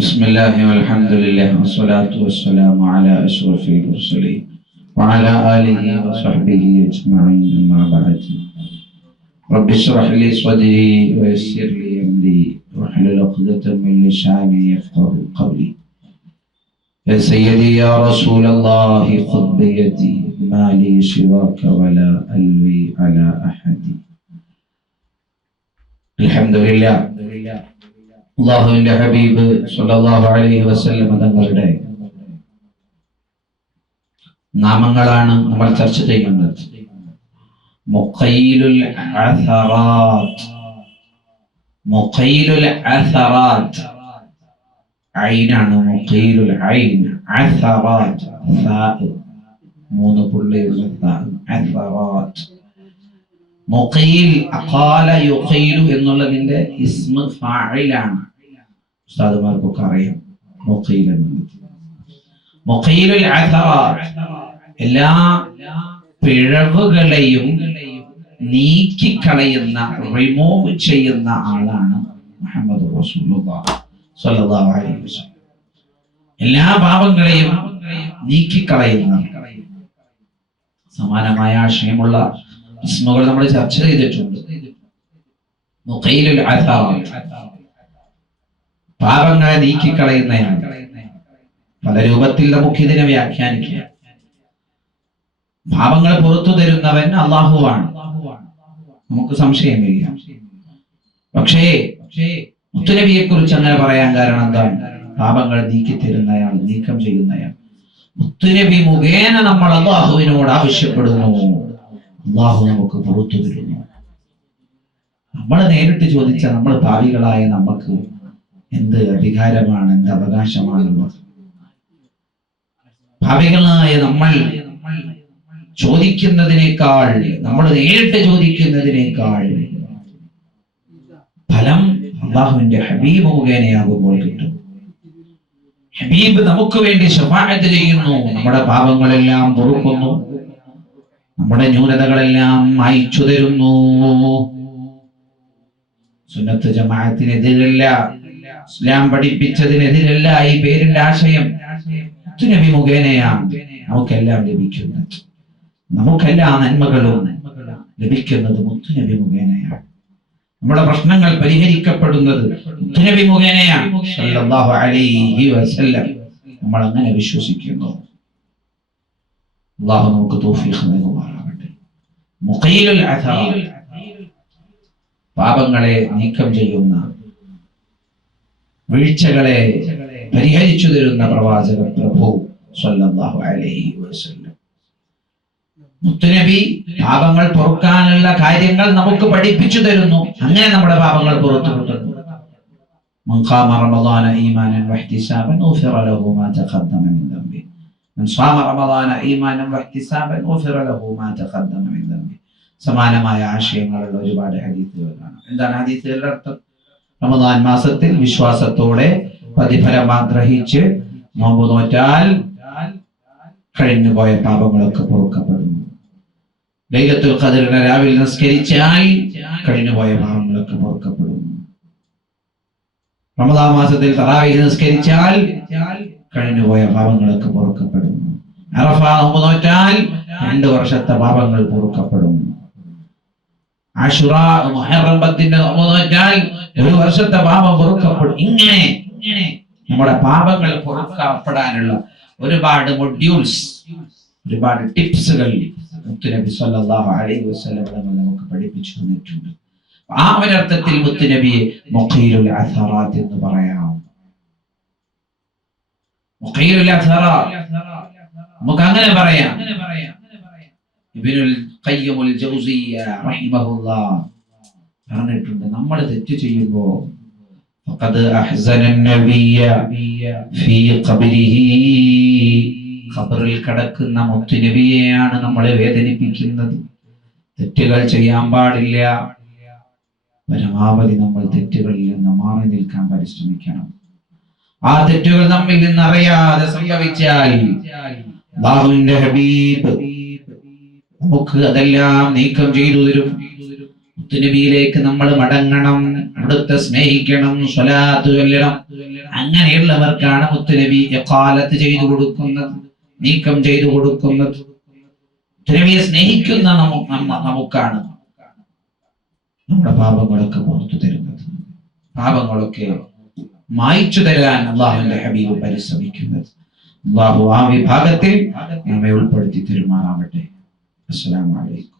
بسم الله والحمد لله والصلاة والسلام على أشرف المرسلين وعلى آله وصحبه أجمعين أما بعد. رب اشرح لي صدري ويسر لي أمري. واحلل عقدة من لساني يفقه قولي. يا سيدي يا رسول الله خذ بيدي. ما لي سواك ولا ألوي على أحد. الحمد لله. അള്ളാഹുവിന്റെ ഹബീബ് സല്ലല്ലാഹു അലൈഹി വസല്ലം തങ്ങളുടെ നാമങ്ങളാണ് നമ്മൾ ചർച്ച ചെയ്യുന്നത്. സാ. മൂന്ന് പുള്ളിയുള്ള അഖാല എന്നുള്ളതിന്റെ ഇസ്മ ഫായിലാണ് ഉസ്താദുമാർക്കൊക്കെ അറിയാം. മൊക്കയിൽ അഥറാത്ത് എല്ലാ പിഴവുകളെയും നീക്കിക്കളയുന്ന റിമൂവ് ചെയ്യുന്ന ആളാണ് മുഹമ്മദ് എല്ലാ പാപങ്ങളെയും നീക്കിക്കളയുന്ന സമാനമായ ആശയമുള്ള നമ്മൾ ചർച്ച ചെയ്തിട്ടുണ്ട്. പാപങ്ങളെ നീക്കിക്കളയുന്നയാണ് പല രൂപത്തിൽ നമുക്ക് ഇതിനെ വ്യാഖ്യാനിക്കാം. പാപങ്ങൾ പുറത്തു തരുന്നവൻ അള്ളാഹുവാണ് നമുക്ക് സംശയമില്ല. പക്ഷേ മുത്തുനബിയെ കുറിച്ച് അങ്ങനെ പറയാൻ കാരണം എന്താണ് പാപങ്ങൾ നീക്കി തരുന്നയാൾ നീക്കം ചെയ്യുന്നയാൾ. മുത്തുനബി മുഖേന നമ്മൾ അള്ളാഹുവിനോട് ആവശ്യപ്പെടുന്നു. അള്ളാഹു നമുക്ക് പുറത്തു തരുന്നു. നമ്മൾ നേരിട്ട് ചോദിച്ച നമ്മൾ ഭാവികളായ നമുക്ക് എന്ത് അധികാരമാണ് എന്ത് അവകാശമാണ് ഭാവികളായ നമ്മൾ ചോദിക്കുന്നതിനേക്കാൾ നമ്മൾ നേരിട്ട് ചോദിക്കുന്നതിനേക്കാൾ ഫലം അള്ളാഹുവിന്റെ ഹബീബ് മുഖേനയാകുമ്പോൾ കിട്ടും. ഹബീബ് നമുക്ക് വേണ്ടി ശഫാഅത്ത് ചെയ്യുന്നു നമ്മുടെ പാപങ്ങളെല്ലാം പൊറുക്കുന്നു നമ്മുടെ ന്യൂനതകളെല്ലാം അയച്ചു തരുന്നു സുന്നത്ത് ജമാഅത്തിനെതിരല്ല ഇസ്ലാം പഠിപ്പിച്ചതിനെതിരല്ല ഈ പേരിന്റെ ആശയം നബി മുഖേനയാണ്. നമുക്കെല്ലാം ലഭിക്കുന്നത്. നമുക്കെല്ലാ നന്മകളും ലഭിക്കുന്നത് മുത്തുനബി മുഖേനയാണ്. നമ്മുടെ പ്രശ്നങ്ങൾ പരിഹരിക്കപ്പെടുന്നത് മുത്തുനബി മുഖേനയാണ്. നമ്മൾ അങ്ങനെ വിശ്വസിക്കുന്നു. അള്ളാഹു നമുക്ക് തൗഫീഖ് നൽകുമാറാകട്ടെ. മുഖയിലുൽ പാപങ്ങളെ നീക്കം ചെയ്യുന്ന വീഴ്ചകളെ പരിഹരിച്ചു തരുന്ന പ്രവാചക പ്രഭു സല്ലല്ലാഹു അലൈഹി വസല്ലം മുത്തുനബി പാപങ്ങൾ പൊറുക്കാനുള്ള കാര്യങ്ങൾ നമുക്ക് പഠിപ്പിച്ചു തരുന്നു അങ്ങനെ നമ്മുടെ പാപങ്ങൾ പുറത്തു കിട്ടുന്നു من قام رمضان ايمانا واحتسابا غفر له ما تقدم من ذنبه من صام رمضان ايمانا واحتسابا غفر له ما تقدم من ذنبه സമാനമായ ആശയങ്ങളുള്ള ഒരുപാട് ഹദീസുകൾ കാണാം എന്താണ് ഹദീസുകളുടെ അർത്ഥം റമദാൻ മാസത്തിൽ വിശ്വാസത്തോടെ പ്രതിഫലം ആഗ്രഹിച്ച് നോമ്പ് നോറ്റാൽ കഴിഞ്ഞുപോയ പാപങ്ങളൊക്കെ പൊറുക്കപ്പെടുന്നു. ലൈലത്തുൽ ഖദറിനെ രാവിലെ നിസ്കരിച്ചാൽ കഴിഞ്ഞുപോയ പാപങ്ങളൊക്കെ പൊറുക്കപ്പെടുന്നു. റമദാൻ മാസത്തിൽ തറാവി നിസ്കരിച്ചാൽ കഴിഞ്ഞുപോയ പാപങ്ങളൊക്കെ പൊറുക്കപ്പെടുന്നു. അറഫ നോമ്പ് നോറ്റാൽ രണ്ട് വർഷത്തെ പാപങ്ങൾ പൊറുക്കപ്പെടുന്നു. ആഷുറ മുഹറം പത്തിന്റെ നോമ്പ് നോറ്റാൽ ഒരു വർഷത്തെ പാപം പൊറുക്കപ്പെടും. ഇങ്ങനെ ഇങ്ങനെ നമ്മുടെ പാപങ്ങൾ പൊറുക്കപ്പെടാനുള്ള ഒരുപാട് മൊഡ്യൂൾസ് ഒരുപാട് ടിപ്സുകൾ മുത്തുനബി സല്ലല്ലാഹു അലൈഹി വസല്ലം നമുക്ക് പഠിപ്പിച്ചു തന്നിട്ടുണ്ട്. ആ ഒരർത്ഥത്തിൽ മുത്തുനബിയെ മുഖയിലുൽ അസറാത്ത് എന്ന് പറയാം. മുഖയിലുൽ അഥറാത്ത് നമുക്ക് അങ്ങനെ പറയാം. ഇബ്നുൽ ഖയ്യിമുൽ ജൗസിയ്യ റഹിമഹുല്ലാഹ് പറഞ്ഞിട്ടുണ്ട് നമ്മൾ തെറ്റ് ചെയ്യുമ്പോൾ فقد أحزن النبي في قبره ഖബറിൽ കിടക്കുന്ന മുത്തുനബിയെയാണ് നമ്മളെ വേദനിപ്പിക്കുന്നത് തെറ്റുകൾ ചെയ്യാൻ പാടില്ല പരമാവധി നമ്മൾ തെറ്റുകളിൽ നിന്ന് മാറി നിൽക്കാൻ പരിശ്രമിക്കണം ആ തെറ്റുകൾ നമ്മിൽ നിന്ന് അറിയാതെ സംഭവിച്ചാൽ അല്ലാഹുവിന്റെ ഹബീബ് നമുക്ക് അതെല്ലാം നീക്കം ചെയ്തു തരും മുത്തുനബിയിലേക്ക് നമ്മൾ മടങ്ങണം അവിടുത്തെ സ്നേഹിക്കണം സ്വലാത്ത് ചൊല്ലണം. അങ്ങനെയുള്ളവർക്കാണ് മുത്തുനബി എക്കാലത്ത് ചെയ്തു കൊടുക്കുന്നത് നീക്കം ചെയ്തു കൊടുക്കുന്നത്. മുത്തുനബിയെ സ്നേഹിക്കുന്ന നമുക്കാണ് നമ്മുടെ പാപങ്ങളൊക്കെ പുറത്തു തരുന്നത്. പാപങ്ങളൊക്കെ മായ്ച്ചു തരാൻ അള്ളാഹുവിന്റെ ഹബീബ് പരിശ്രമിക്കുന്നത്. അള്ളാഹു ആ വിഭാഗത്തിൽ നമ്മെ ഉൾപ്പെടുത്തി തരുമാറാവട്ടെ. السلام عليكم.